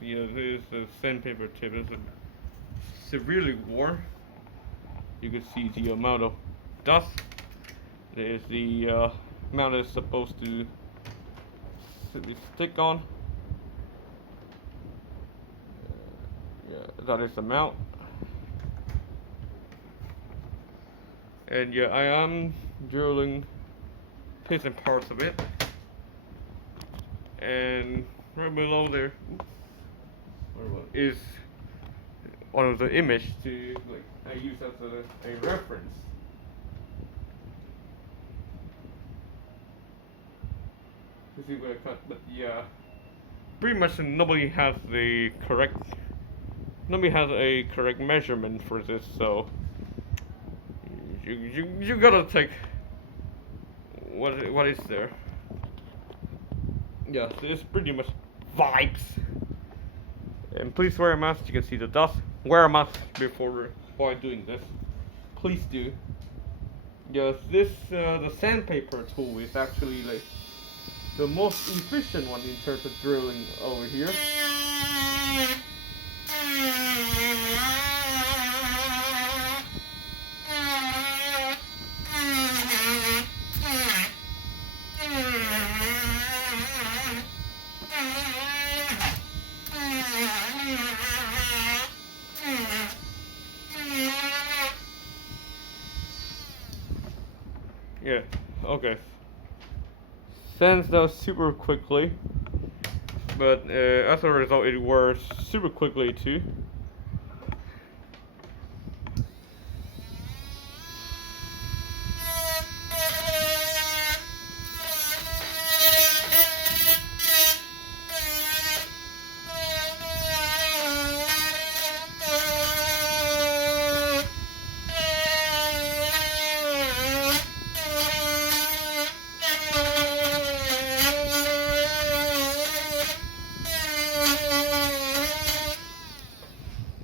Yeah, this is the sandpaper tip. It's severely worn. You can see the amount of dust. There's the amount it's supposed to stick on. Yeah, that is the amount. And yeah, I am drilling piston parts of it. And right below there is one of the image to like I use as a reference. To see where I cut, but yeah, pretty much nobody has a correct measurement for this, so you gotta take what is there. Yeah, so it's pretty much vibes. And please wear a mask. You can see the dust. Wear a mask while doing this. Please do. Yes, this the sandpaper tool is actually like the most efficient one in terms of drilling over here. Yeah, okay. Sands down super quickly, but as a result it wears super quickly too.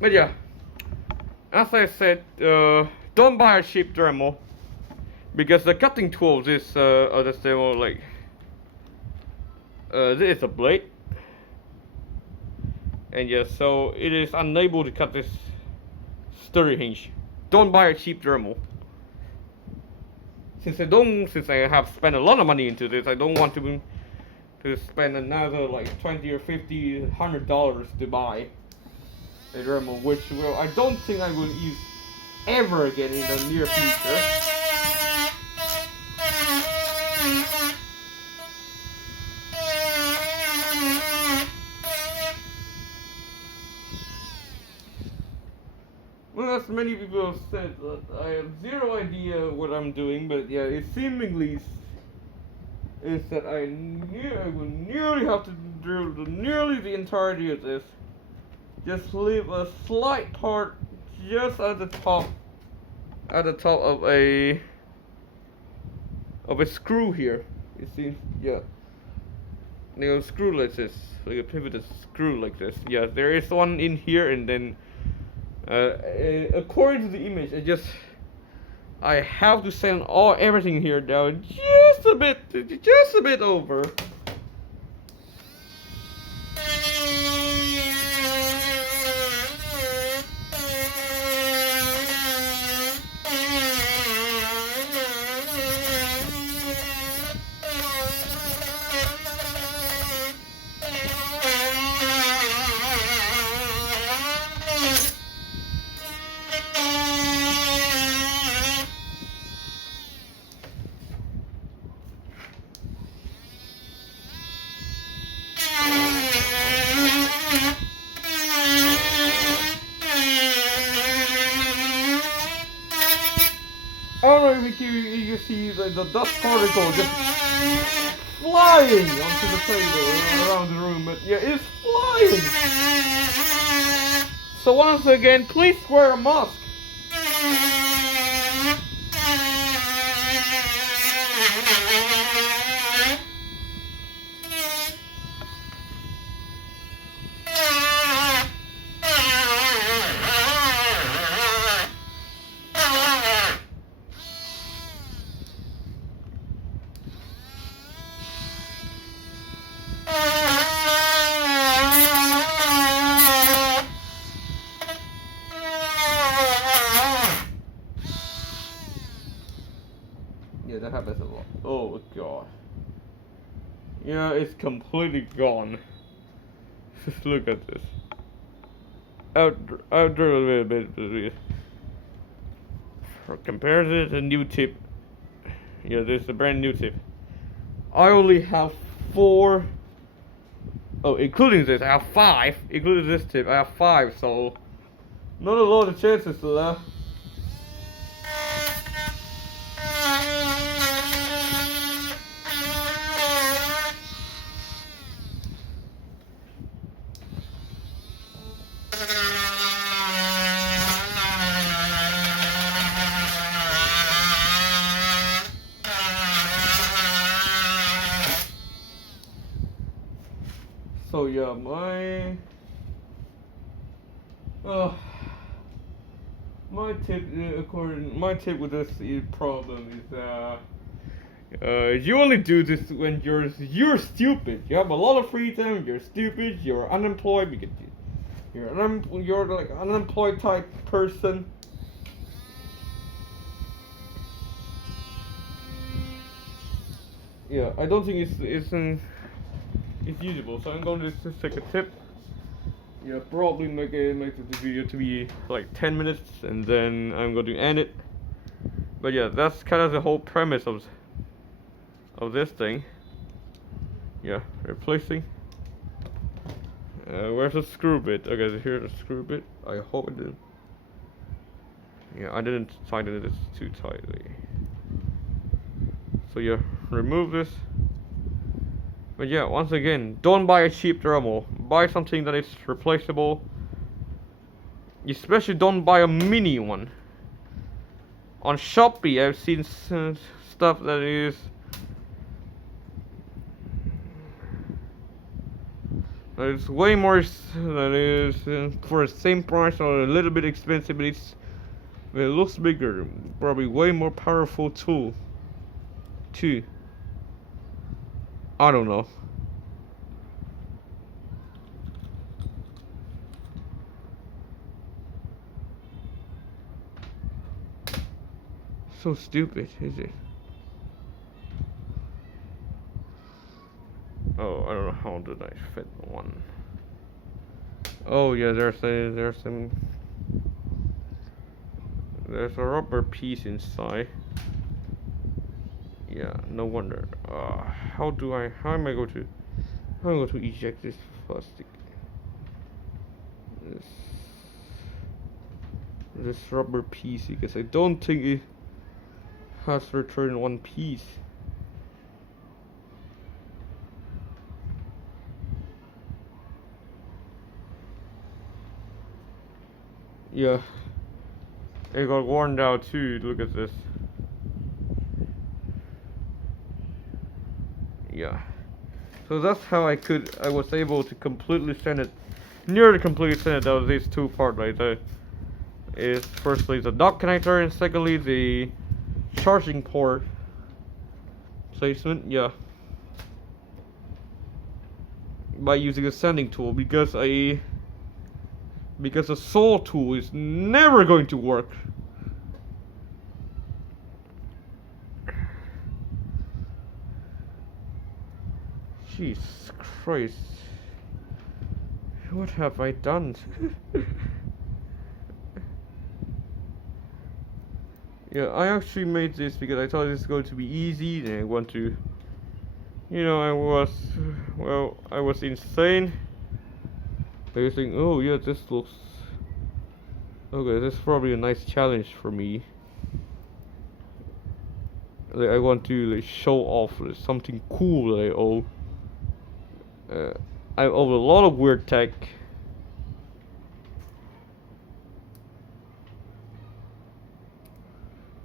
But yeah, as I said, don't buy a cheap Dremel because the cutting tools is just like this is a blade, and yeah, so it is unable to cut this sturdy hinge. Don't buy a cheap Dremel. Since I have spent a lot of money into this, I don't want to spend another like $20 or $50, $100 to buy a Dremel, which I don't think I will use ever again in the near future. Well, as many people have said, I have zero idea what I'm doing, but yeah, it seemingly is that I will nearly have to drill nearly the entirety of this. Just leave a slight part just at the top of a screw here. You see, yeah. A screw like this, like a pivoted screw like this. Yeah, there is one in here, and then according to the image, I have to sand everything here down just a bit over. You see the dust particle just flying onto the table around the room, but yeah, it's flying. So once again, please wear a mask. Yeah, it's completely gone. Just look at this. I'll draw a little bit. Compared to the new tip. Yeah, this is a brand new tip. I only have 4. Oh, including this, I have 5. Including this tip, I have 5. So, not a lot of chances left. So yeah, my tip with this problem is you only do this when you're stupid. You have a lot of free time. You're stupid. You're unemployed. You're like an unemployed type person. Yeah, I don't think it's usable. So I'm going to just take a tip. Yeah, probably make the video to be like 10 minutes, and then I'm going to end it. But yeah, that's kind of the whole premise of this thing. Yeah, replacing. Where's the screw bit? Okay, so here's the screw bit. I hope it did. Yeah, I didn't tighten it too tightly. So yeah, remove this. But yeah, once again, don't buy a cheap Dremel. Buy something that is replaceable. Especially don't buy a mini one. On Shopee, I've seen stuff that is way more, that is for the same price or a little bit expensive, but it looks bigger, probably way more powerful tool too. I don't know. So stupid, is it? Oh, I don't know how did I fit one. Oh yeah, there's a rubber piece inside. Yeah, no wonder. How am I going to eject this plastic? This rubber piece, because I don't think it has returned one piece. Yeah, it got worn out too. Look at this. Yeah, so that's how I was able to nearly completely send it out of these two parts right there. Is firstly the dock connector, and secondly the charging port placement. Yeah, by using a sanding tool, because a saw tool is never going to work. Jesus Christ. What have I done? Yeah, I actually made this because I thought this was going to be easy, and I want to, I was insane. I was thinking, oh yeah, this looks okay, this is probably a nice challenge for me. Like, I want to show off something cool that I owe. I owe a lot of weird tech.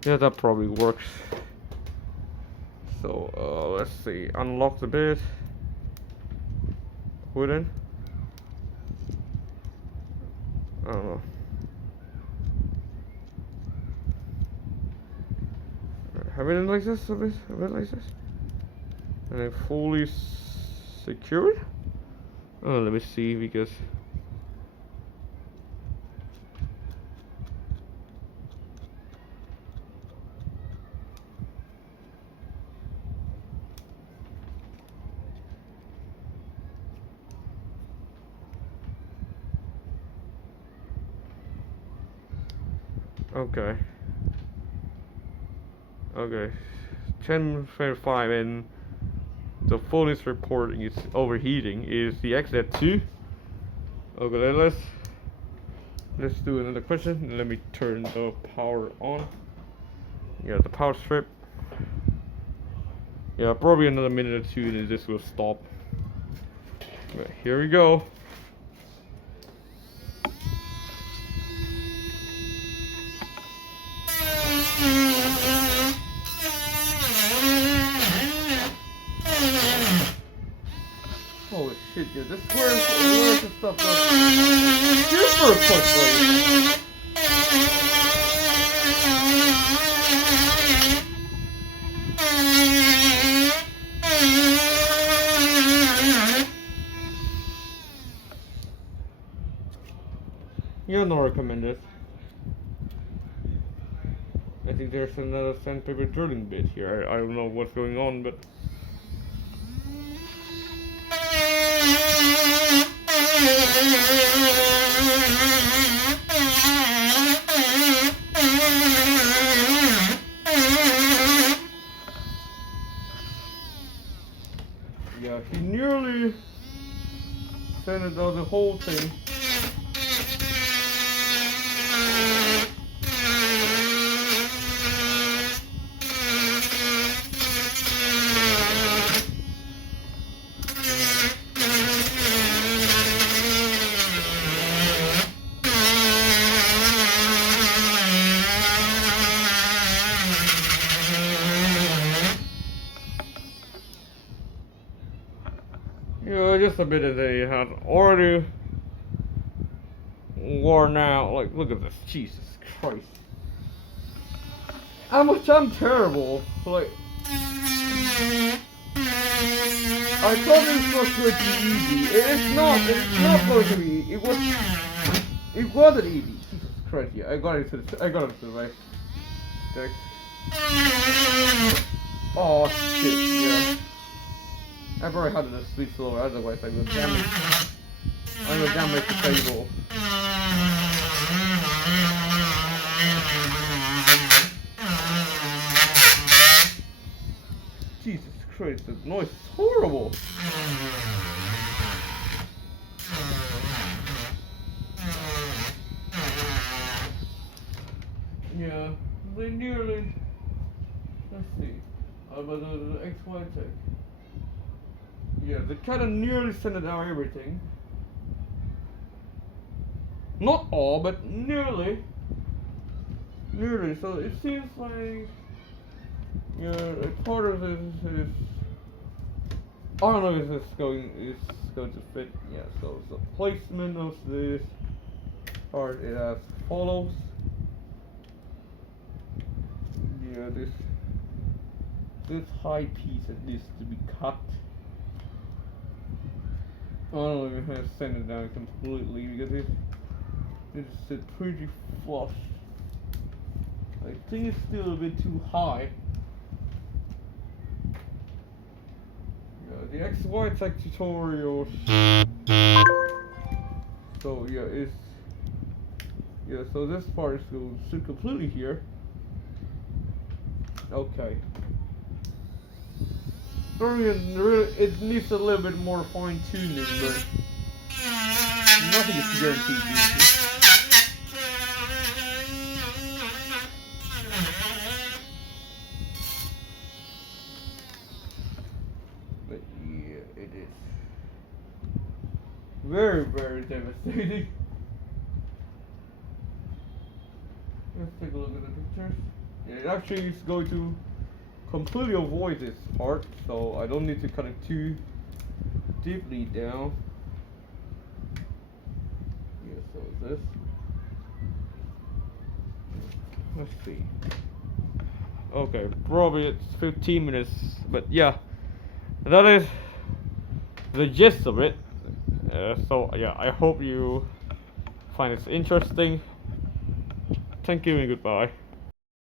Yeah, that probably works. So let's see, unlock the bit. Wooden. I don't know. Have it like this, a bit like this, and then fully secured. Oh, let me see, because Okay. Okay. 10:35 and the furnace report is overheating. Is the XZ2? Okay, let's do another question. Let me turn the power on. Yeah, the power strip. Yeah, probably another minute or two and this will stop. But here we go. Holy shit, yeah, this where's the stuff goes super quickly. You're not recommended. I think there's another sandpaper drilling bit here. I don't know what's going on, but yeah, he nearly sanded out the whole thing. Yeah, just a bit that they had already worn out. Like, look at this. Jesus Christ. I'm terrible. Like, I thought this was going to be easy. It's not going to be. It wasn't easy. Jesus Christ, yeah. I got it to the right deck. Oh shit, yeah. I probably had to speed slower, otherwise I would damage the table. Jesus Christ, the noise is horrible. Yeah, they nearly. Let's see. About the XY tech. Yeah, they kind of nearly sent it out everything. Not all, but nearly. Nearly. So it seems like, yeah, a part of this is. I don't know if this is going to fit. Yeah. So the placement of this part is as follows. Yeah, this high piece that needs to be cut. I don't know if I have sent it down completely because it's pretty flush. I think it's still a bit too high. Yeah, the XY tech tutorial. So yeah, so this part is going to sit completely here. Okay. It needs a little bit more fine tuning, but nothing is guaranteed. But yeah, it is very, very devastating. Let's take a look at the pictures. Yeah, it actually is going to completely avoid this part, so I don't need to cut it too deeply down. Yeah, so this. Let's see. Okay, probably it's 15 minutes, but yeah, that is the gist of it. So yeah, I hope you find this interesting. Thank you and goodbye.